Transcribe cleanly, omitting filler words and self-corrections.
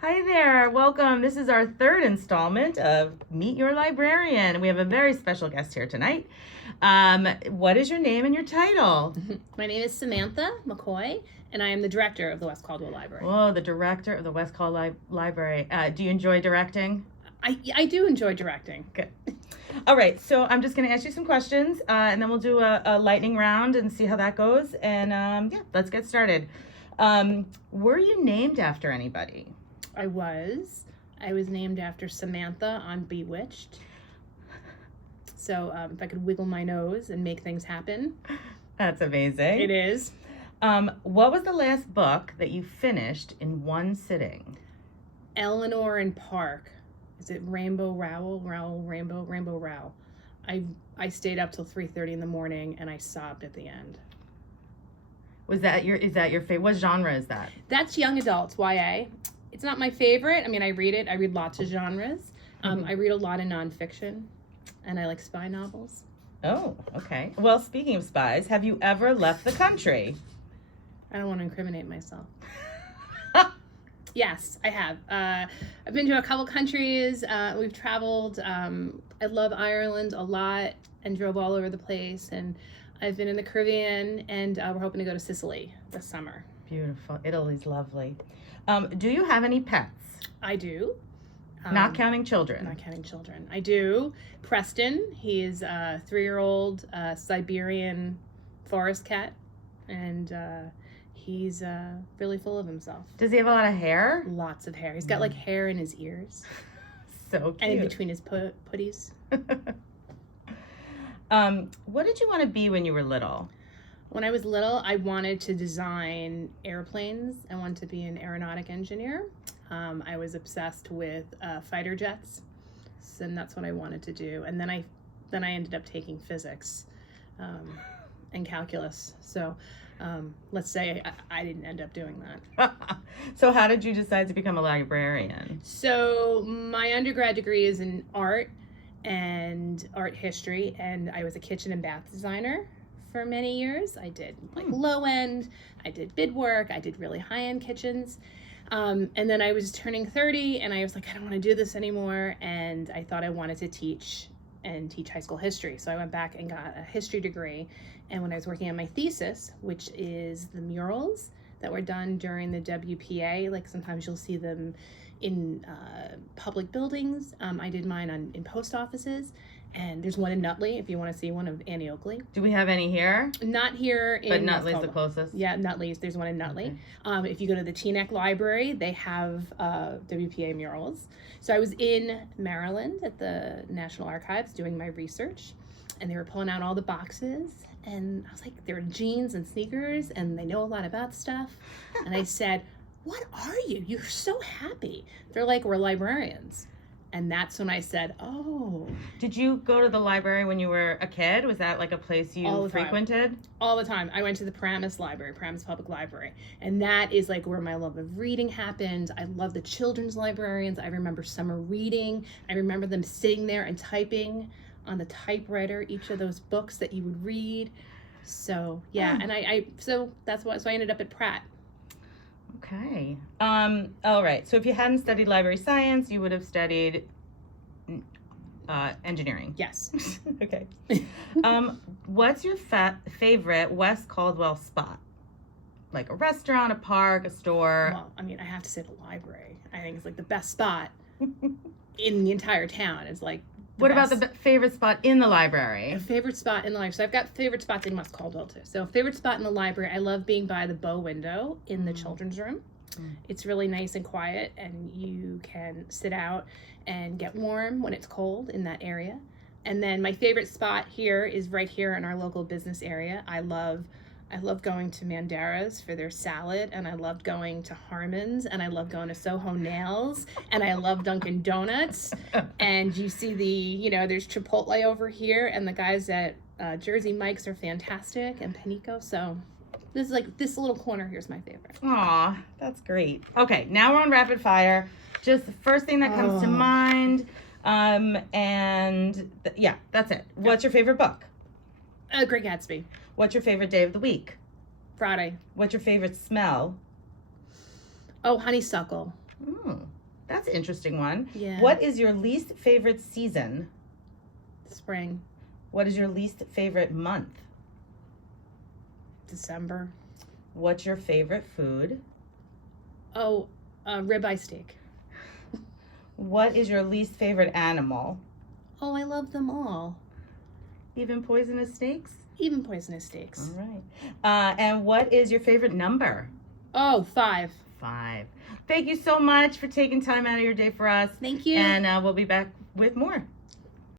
Hi there, welcome. This is our third installment of Meet Your Librarian. We have a very special guest here tonight. What is your name and your title? My name is Samantha McCoy, and I am the director of the West Caldwell Library. Oh, the director of the West Caldwell Library. Do you enjoy directing? I do enjoy directing. Good. All right, so I'm just going to ask you some questions, and then we'll do a lightning round and see how that goes. And yeah, let's get started. Were you named after anybody? I was named after Samantha on Bewitched. So if I could wiggle my nose and make things happen. That's amazing. It is. What was the last book that you finished in one sitting? Eleanor and Park. Is it Rainbow Rowell? Rainbow Rowell. I stayed up till 3:30 in the morning and I sobbed at the end. Is that your favorite? What genre is that? That's young adults, YA. It's not my favorite. I mean, I read it. I read lots of genres. I read a lot of nonfiction, and I like spy novels. Oh, okay. Well, speaking of spies, have you ever left the country? I don't want to incriminate myself. Yes, I have. I've been to a couple countries. We've traveled. I love Ireland a lot and drove all over the place. And I've been in the Caribbean, and we're hoping to go to Sicily this summer. Beautiful. Italy's lovely. Do you have any pets? I do. Not counting children. Not counting children. I do. Preston, he is a 3-year-old Siberian forest cat, and he's really full of himself. Does he have a lot of hair? Lots of hair. He's got like hair in his ears. So cute. And in between his putties. What did you want to be when you were little? When I was little, I wanted to design airplanes. I wanted to be an aeronautic engineer. I was obsessed with fighter jets, and that's what I wanted to do. And then I ended up taking physics and calculus. So let's say I didn't end up doing that. So how did you decide to become a librarian? So my undergrad degree is in art and art history, and I was a kitchen and bath designer for many years. I did like low end, I did bid work, I did really high end kitchens. And then I was turning 30 and I was like, I don't want to do this anymore. And I thought I wanted to teach high school history. So I went back and got a history degree. And when I was working on my thesis, which is the murals that were done during the WPA, like sometimes you'll see them in public buildings. I did mine in post offices. And there's one in Nutley, if you want to see one of Annie Oakley. Do we have any here? Not here in But Nutley's the closest? Yeah, Nutley's. There's one in Nutley. Okay. If you go to the Teaneck Library, they have WPA murals. So I was in Maryland at the National Archives doing my research, and they were pulling out all the boxes. And I was like, they're jeans and sneakers, and they know a lot about stuff. And I said, what are you? You're so happy. They're like, we're librarians. And that's when I said, oh. Did you go to the library when you were a kid? Was that like a place you frequented? All the time. I went to the Paramus Library, Paramus Public Library. And that is like where my love of reading happened. I love the children's librarians. I remember summer reading. I remember them sitting there and typing on the typewriter each of those books that you would read. So, yeah. And so that's why, so I ended up at Pratt. Okay. All right. So if you hadn't studied library science, you would have studied engineering. Yes. Okay. What's your favorite West Caldwell spot? Like a restaurant, a park, a store? Well, I mean, I have to say the library. I think it's like the best spot in the entire town. It's like what about the favorite spot in the library? A favorite spot in the library. So I've got favorite spots in West Caldwell too. So favorite spot in the library, I love being by the bow window in the children's room. It's really nice and quiet, and you can sit out and get warm when it's cold in that area. And then my favorite spot here is right here in our local business area. I love going to Mandara's for their salad, and I loved going to Harmon's, and I love going to Soho Nails, and I love Dunkin' Donuts. And you see there's Chipotle over here, and the guys at Jersey Mike's are fantastic, and Panico. So this little corner here's my favorite. Aw, that's great. Okay, now we're on rapid fire. Just the first thing that comes to mind. Yeah, that's it. What's your favorite book? Great Gatsby. What's your favorite day of the week? Friday. What's your favorite smell? Oh, honeysuckle. Mm. an interesting one. Yeah. What is your least favorite season? Spring. What is your least favorite month? December. What's your favorite food? Oh, ribeye steak. What is your least favorite animal? Oh, I love them all. Even poisonous snakes? Even poisonous steaks. All right. And what is your favorite number? Oh, 5. 5. Thank you so much for taking time out of your day for us. Thank you. And we'll be back with more.